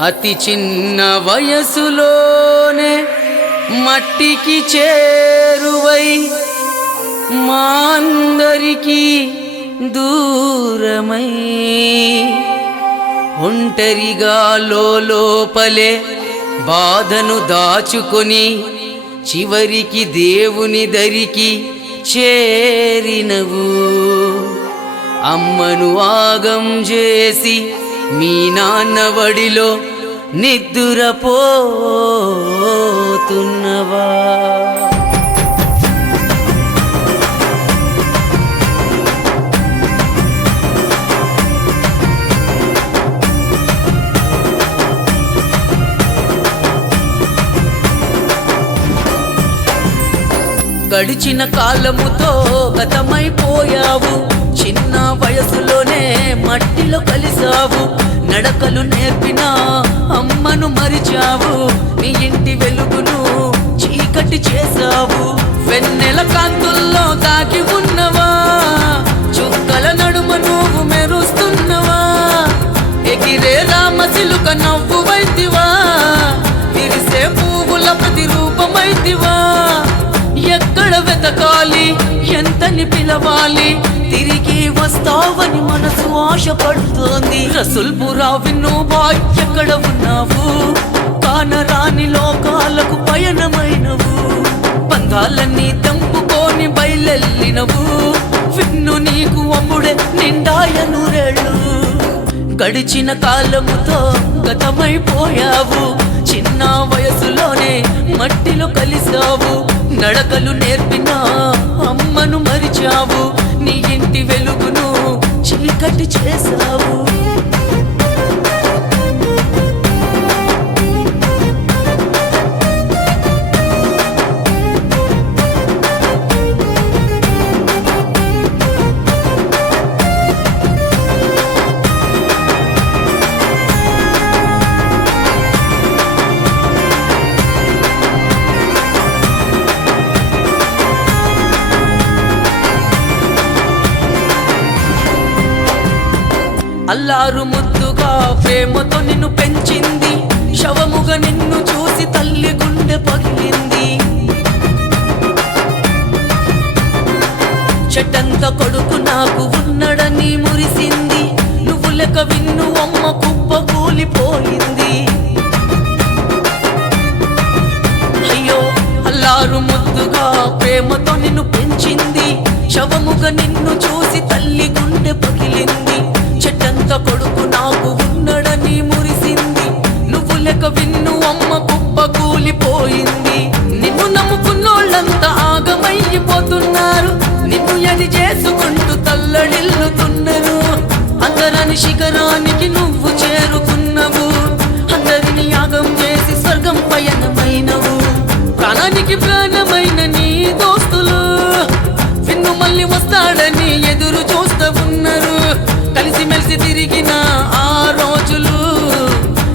అతి చిన్న వయసులోనే మట్టికి చేరువై మా అందరికీ దూరమై ఒంటరిగా లోపలే బాధను దాచుకొని చివరికి దేవుని దరికి చేరినవు. అమ్మను ఆగం చేసి మీ నాన్న వడిలో నిద్దురపోతున్నవా? గడిచిన కాలముతో గతమైపోయావు. చిన్న వయసులోనే మట్టిలో కలిసావు. నడకలు నేర్పిన అమ్మను మరిచావు. నీ ఇంటి వెలుగును చీకటి చేసావు. వెన్నెల కాంతుల్లో దాగి ఉన్నవా? చుక్కల నడుమ నువ్వు మెరుస్తున్నవా? ఎగిరే రామసిలుక నవ్వు వైతివా? విరిసే పువ్వుల ప్రతిరూపమైతివా? ఎక్కడ వెతకాలి, ఎంతని పిలవాలి? తిరిగి వస్తావని మనసు ఆశపడుతోంది. రసూల్పురా విన్నోబాయ్ ఎక్కడ ఉన్నావు? కానరాని లోకాలకు పయనమైనవు. బంధాలన్నీ తెంపుకొని బయలెళ్ళినవు. విన్ను నీకు అమ్ముడే నిండాయ నూరేళ్ళు. గడిచిన కాలముతో గతమైపోయావు. చిన్న వయసులోనే మట్టిలో కలిసావు. నడకలు నేర్పిన అమ్మను మరిచావు. నీ ఇంటి వెలుగును చీకటి చేసావు. అల్లారు ముద్దుగా ప్రేమతో నిన్ను పెంచింది. శవముగా నిన్ను చూసి తల్లి గుండె పగిలింది. చెట్టంత కొడుకు నాకు ఉన్నడని మురిసింది. నువ్వు లెక్క విన్ను అమ్మ కుప్ప కూలిపోయింది. అయ్యో అల్లారు ముద్దుగా ప్రేమతో నిన్ను పెంచింది. శవముగా నిన్ను చూసి తల్లి గుండె పగిలింది. చెట్టంత కొడుకు నాకు ఉన్నడని మురిసింది. నువ్వు లెక్క విన్ను అమ్మ కుప్ప కూలిపోయింది. నిన్ను నమ్ముకున్నోళ్ళంతా ఆగమైపోతున్నారు. నిన్ను ఎది చేసుకుంటూ తల్లడిల్లుతున్నారు. అందరని శిఖరానికి నువ్వు చేరుకున్నవు. అందరిని యాగం చేసి స్వర్గం పయనమైనవు. ప్రాణానికి ప్రాణమైన నీ దోస్తులు విన్ను మళ్ళీ వస్తాడని ఎదురు చూస్తూ ఉన్నారు. కలిసిమెలిసి తిరిగిన ఆ రోజులు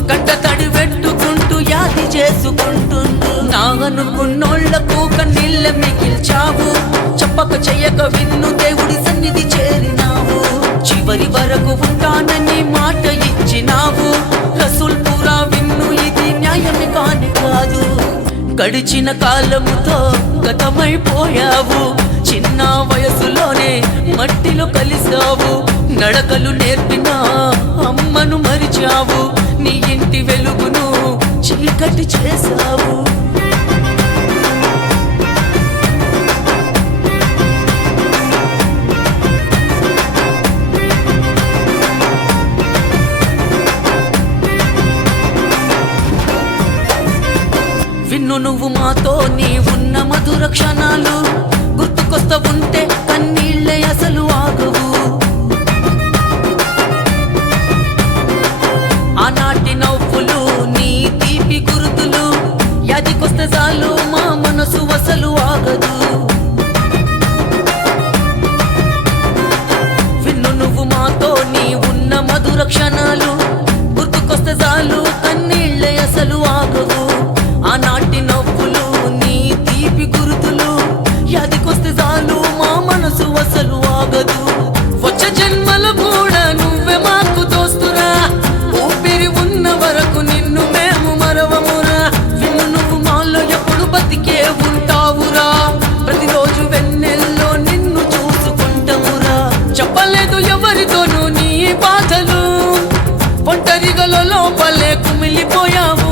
గంట తడి పెట్టుకుంటూ యాది చేసుకుంటుండు. నాగనుకున్నోళ్లకు కన్నీళ్ళ మిగిల్చావు. చెప్పక చెయ్యక విన్ను దేవుడి సన్నిధి చేరినావు. చివరి వరకు ఉంటానని మాట ఇచ్చినావు. రసూల్పురా విన్ను ఇది న్యాయమే కాని కాదు. గడిచిన కాలముతో గతమైపోయావు. చిన్న వయసులోనే మట్టిలో కలిసావు. నడకలు నేర్పిన అమ్మను మరిచావు. నీ ఇంటి వెలుగును చీకటి చేసావు. విన్ను నువ్వు మాతో నీ ఉన్న మధుర క్షణాలు గుర్తుకొస్తా ఉంటే కన్నీళ్ళే అసలు ఆగవు. ఆనాటి నవ్వులు నీ తీపి గుర్తులు యాదికొస్తే చాలు మా మనసు అసలు ఆగదు. విన్ను నువ్వు మాతో నీ ఉన్న మధుర క్షణాలు గుర్తుకొస్తే చాలు కన్నీళ్ళే అసలు ఆగవు. ఆనాటి నవ్వులు నీ తీపి గుర్తులు యాదికొస్తే చాలు మా మనసు అసలు ఆగదు. వచ్చే జన్మలు కూడా నువ్వే మాకు దోస్తురా. ఊపిరి ఉన్న వరకు ఒంటరిగా లోపలే కుమిలిపోయాము.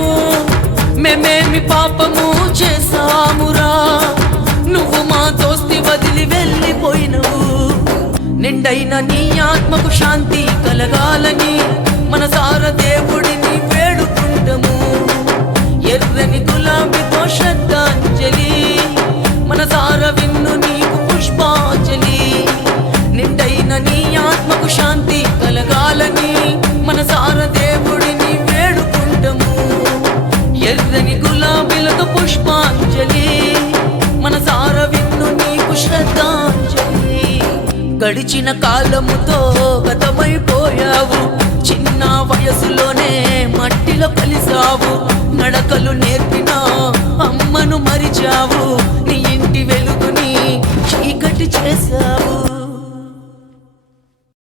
మేమేమి పాపము చేసామురా, నువ్వు మా దోస్తి వదిలి వెళ్ళిపోయినవు. నిండైన నీ ఆత్మకు శాంతి కలగాలని మనసార దేవుడిని వేడుకుంటము. ఎర్రని గులాబీతో శ్రద్ధాంజలి, మనసార విన్ను నీకు పుష్పాంజలి. నిండైన నీ ఆత్మకు శాంతి కలగాలని మనసార దేవుడిని వేడుకుంటము. ఎర్రని గులాబీలతో పుష్పాంజలి, మనసార విన్ను నీకు శ్రద్ధాంజలి. గడిచిన కాలముతో గతమైపోయావు, చిన్న వయసులోనే మట్టిలో కలిసావు. నడకలు నేర్పిన అమ్మను మరిచావు, నీ ఇంటి వెలుగుని